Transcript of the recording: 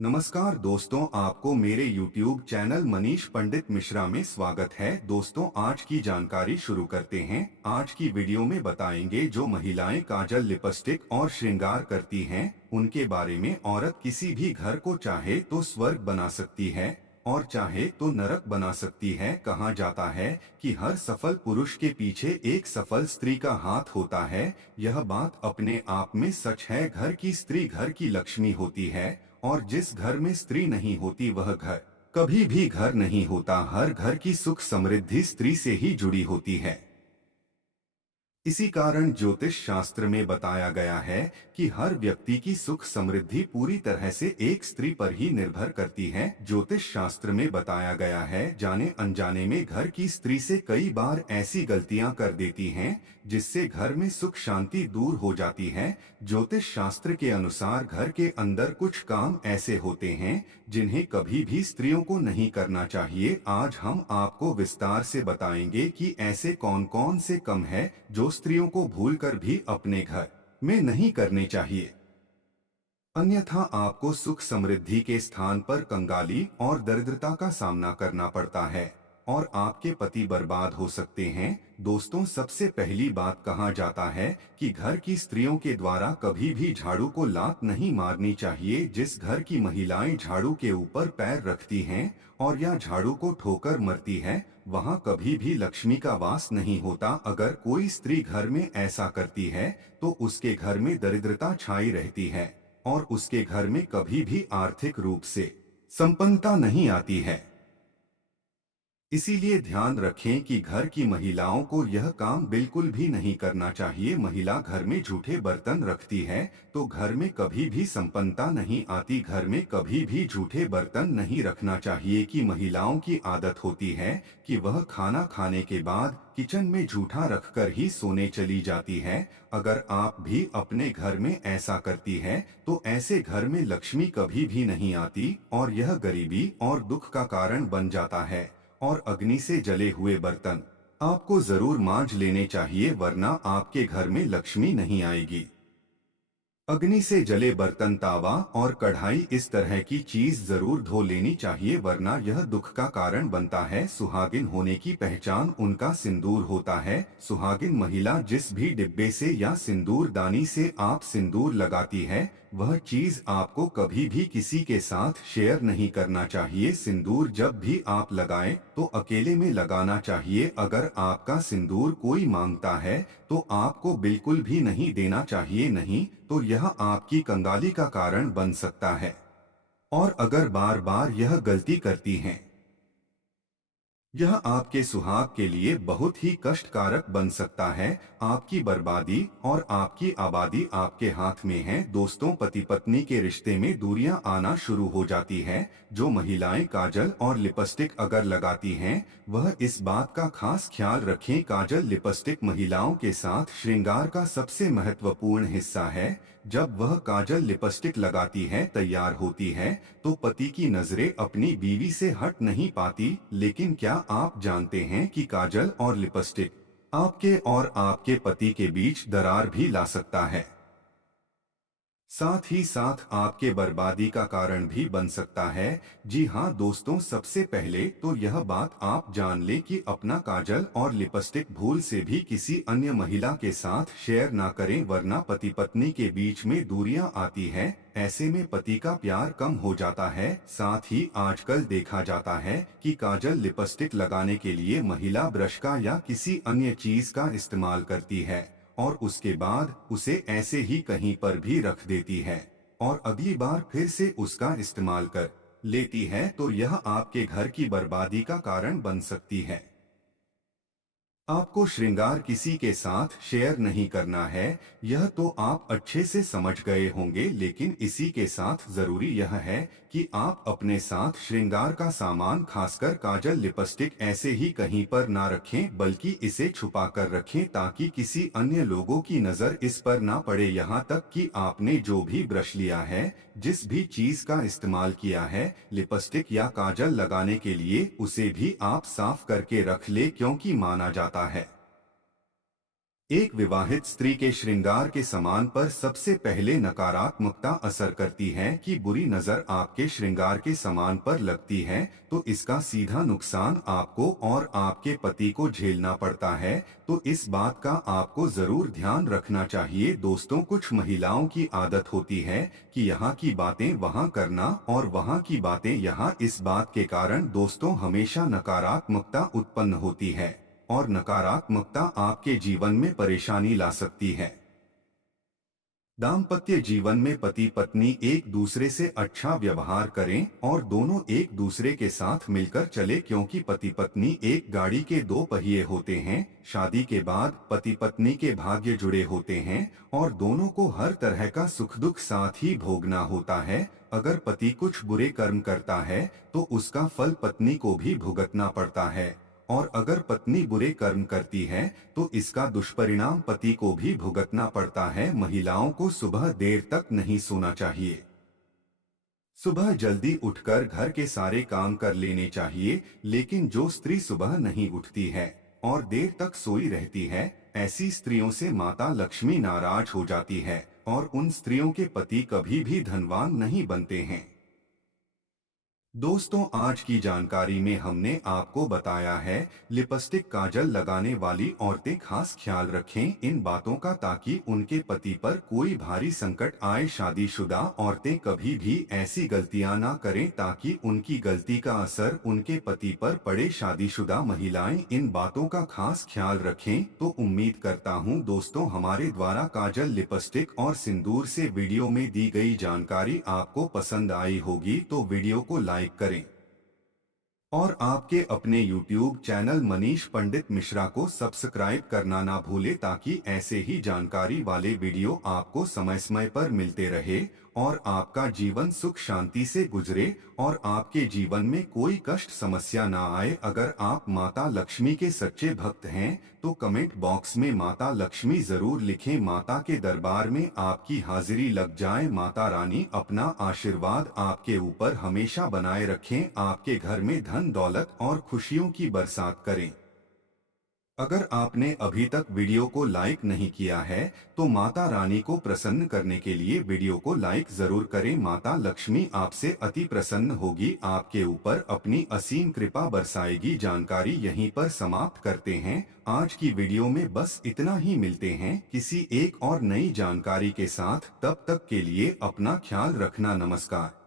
नमस्कार दोस्तों, आपको मेरे YouTube चैनल मनीष पंडित मिश्रा में स्वागत है। दोस्तों, आज की जानकारी शुरू करते हैं। आज की वीडियो में बताएंगे जो महिलाएं काजल, लिपस्टिक और श्रृंगार करती हैं, उनके बारे में। औरत किसी भी घर को चाहे तो स्वर्ग बना सकती है और चाहे तो नरक बना सकती है। कहा जाता है कि हर सफल पुरुष के पीछे एक सफल स्त्री का हाथ होता है। यह बात अपने आप में सच है। घर की स्त्री घर की लक्ष्मी होती है और जिस घर में स्त्री नहीं होती वह घर कभी भी घर नहीं होता। हर घर की सुख समृद्धि स्त्री से ही जुड़ी होती है। इसी कारण ज्योतिष शास्त्र में बताया गया है कि हर व्यक्ति की सुख समृद्धि पूरी तरह से एक स्त्री पर ही निर्भर करती है। ज्योतिष शास्त्र में बताया गया है, जाने अनजाने में घर की स्त्री से कई बार ऐसी गलतियां कर देती हैं जिससे घर में सुख शांति दूर हो जाती है। ज्योतिष शास्त्र के अनुसार घर के अंदर कुछ काम ऐसे होते हैं जिन्हें कभी भी स्त्रियों को नहीं करना चाहिए। आज हम आपको विस्तार से बताएंगे कि ऐसे कौन कौन से काम है जो स्त्रियों को भूलकर भी अपने घर में नहीं करने चाहिए, अन्यथा आपको सुख समृद्धि के स्थान पर कंगाली और दरिद्रता का सामना करना पड़ता है और आपके पति बर्बाद हो सकते हैं। दोस्तों, सबसे पहली बात, कहा जाता है कि घर की स्त्रियों के द्वारा कभी भी झाड़ू को लात नहीं मारनी चाहिए। जिस घर की महिलाएं झाड़ू के ऊपर पैर रखती हैं और या झाड़ू को ठोकर मरती है, वहां कभी भी लक्ष्मी का वास नहीं होता। अगर कोई स्त्री घर में ऐसा करती है तो उसके घर में दरिद्रता छाई रहती है और उसके घर में कभी भी आर्थिक रूप से संपन्नता नहीं आती है। इसीलिए ध्यान रखें कि घर की महिलाओं को यह काम बिल्कुल भी नहीं करना चाहिए। महिला घर में जूठे बर्तन रखती है तो घर में कभी भी संपन्नता नहीं आती। घर में कभी भी जूठे बर्तन नहीं रखना चाहिए। कि महिलाओं की आदत होती है कि वह खाना खाने के बाद किचन में जूठा रखकर ही सोने चली जाती है। अगर आप भी अपने घर में ऐसा करती है तो ऐसे घर में लक्ष्मी कभी भी नहीं आती और यह गरीबी और दुख का कारण बन जाता है। और अग्नि से जले हुए बर्तन आपको जरूर मांज लेने चाहिए, वरना आपके घर में लक्ष्मी नहीं आएगी। अग्नि से जले बर्तन, तावा और कढ़ाई, इस तरह की चीज जरूर धो लेनी चाहिए, वरना यह दुख का कारण बनता है। सुहागिन होने की पहचान उनका सिंदूर होता है। सुहागिन महिला जिस भी डिब्बे से या सिंदूर दानी से आप सिंदूर लगाती है, वह चीज आपको कभी भी किसी के साथ शेयर नहीं करना चाहिए। सिंदूर जब भी आप लगाएं तो अकेले में लगाना चाहिए। अगर आपका सिंदूर कोई मांगता है तो आपको बिल्कुल भी नहीं देना चाहिए, नहीं तो यह आपकी कंगाली का कारण बन सकता है। और अगर बार बार यह गलती करती हैं, यह आपके सुहाग के लिए बहुत ही कष्टकारक बन सकता है। आपकी बर्बादी और आपकी आबादी आपके हाथ में है। दोस्तों, पति पत्नी के रिश्ते में दूरियां आना शुरू हो जाती है। जो महिलाएं काजल और लिपस्टिक अगर लगाती हैं, वह इस बात का खास ख्याल रखें। काजल लिपस्टिक महिलाओं के साथ श्रृंगार का सबसे महत्वपूर्ण हिस्सा है। जब वह काजल लिपस्टिक लगाती है, तैयार होती है, तो पति की नजरें अपनी बीवी से हट नहीं पाती। लेकिन क्या आप जानते हैं कि काजल और लिपस्टिक आपके और आपके पति के बीच दरार भी ला सकता है, साथ ही साथ आपके बर्बादी का कारण भी बन सकता है। जी हाँ दोस्तों, सबसे पहले तो यह बात आप जान लें कि अपना काजल और लिपस्टिक भूल से भी किसी अन्य महिला के साथ शेयर ना करें, वरना पति पत्नी के बीच में दूरियां आती है। ऐसे में पति का प्यार कम हो जाता है। साथ ही आजकल देखा जाता है कि काजल लिपस्टिक लगाने के लिए महिला ब्रश का या किसी अन्य चीज का इस्तेमाल करती है और उसके बाद उसे ऐसे ही कहीं पर भी रख देती है और अगली बार फिर से उसका इस्तेमाल कर लेती है, तो यह आपके घर की बर्बादी का कारण बन सकती है। आपको श्रृंगार किसी के साथ शेयर नहीं करना है, यह तो आप अच्छे से समझ गए होंगे। लेकिन इसी के साथ जरूरी यह है कि आप अपने साथ श्रृंगार का सामान, खासकर काजल लिपस्टिक, ऐसे ही कहीं पर ना रखें, बल्कि इसे छुपा कर रखें ताकि किसी अन्य लोगों की नजर इस पर ना पड़े। यहाँ तक कि आपने जो भी ब्रश लिया है, जिस भी चीज का इस्तेमाल किया है लिपस्टिक या काजल लगाने के लिए, उसे भी आप साफ करके रख ले, क्योंकि माना जाता है एक विवाहित स्त्री के श्रृंगार के सामान पर सबसे पहले नकारात्मकता असर करती है कि बुरी नजर आपके श्रृंगार के सामान पर लगती है, तो इसका सीधा नुकसान आपको और आपके पति को झेलना पड़ता है। तो इस बात का आपको जरूर ध्यान रखना चाहिए। दोस्तों, कुछ महिलाओं की आदत होती है कि यहाँ की बातें वहाँ करना और वहाँ की बातें यहाँ। इस बात के कारण दोस्तों हमेशा नकारात्मकता उत्पन्न होती है और नकारात्मकता आपके जीवन में परेशानी ला सकती है। दाम्पत्य जीवन में पति पत्नी एक दूसरे से अच्छा व्यवहार करें और दोनों एक दूसरे के साथ मिलकर चले, क्योंकि पति पत्नी एक गाड़ी के दो पहिए होते हैं। शादी के बाद पति पत्नी के भाग्य जुड़े होते हैं और दोनों को हर तरह का सुख दुख साथ ही भोगना होता है। अगर पति कुछ बुरे कर्म करता है तो उसका फल पत्नी को भी भुगतना पड़ता है, और अगर पत्नी बुरे कर्म करती है तो इसका दुष्परिणाम पति को भी भुगतना पड़ता है। महिलाओं को सुबह देर तक नहीं सोना चाहिए। सुबह जल्दी उठकर घर के सारे काम कर लेने चाहिए, लेकिन जो स्त्री सुबह नहीं उठती है और देर तक सोई रहती है, ऐसी स्त्रियों से माता लक्ष्मी नाराज हो जाती है और उन स्त्रियों के पति कभी भी धनवान नहीं बनते हैं। दोस्तों, आज की जानकारी में हमने आपको बताया है लिपस्टिक काजल लगाने वाली औरतें खास ख्याल रखें इन बातों का, ताकि उनके पति पर कोई भारी संकट आए। शादीशुदा औरतें कभी भी ऐसी गलतियां ना करें ताकि उनकी गलती का असर उनके पति पर पड़े। शादीशुदा महिलाएं इन बातों का खास ख्याल रखें। तो उम्मीद करता हूं दोस्तों हमारे द्वारा काजल, लिपस्टिक और सिंदूर से वीडियो में दी गई जानकारी आपको पसंद आई होगी। तो वीडियो को लाइक करें और आपके अपने YouTube चैनल मनीष पंडित मिश्रा को सब्सक्राइब करना ना भूले, ताकि ऐसे ही जानकारी वाले वीडियो आपको समय समय पर मिलते रहे और आपका जीवन सुख शांति से गुजरे और आपके जीवन में कोई कष्ट समस्या ना आए। अगर आप माता लक्ष्मी के सच्चे भक्त हैं तो कमेंट बॉक्स में माता लक्ष्मी जरूर लिखें। माता के दरबार में आपकी हाजिरी लग जाए। माता रानी अपना आशीर्वाद आपके ऊपर हमेशा बनाए रखें, आपके घर में धन दौलत और खुशियों की बरसात करें। अगर आपने अभी तक वीडियो को लाइक नहीं किया है तो माता रानी को प्रसन्न करने के लिए वीडियो को लाइक जरूर करें। माता लक्ष्मी आपसे अति प्रसन्न होगी, आपके ऊपर अपनी असीम कृपा बरसाएगी। जानकारी यहीं पर समाप्त करते हैं। आज की वीडियो में बस इतना ही। मिलते हैं किसी एक और नई जानकारी के साथ। तब तक के लिए अपना ख्याल रखना। नमस्कार।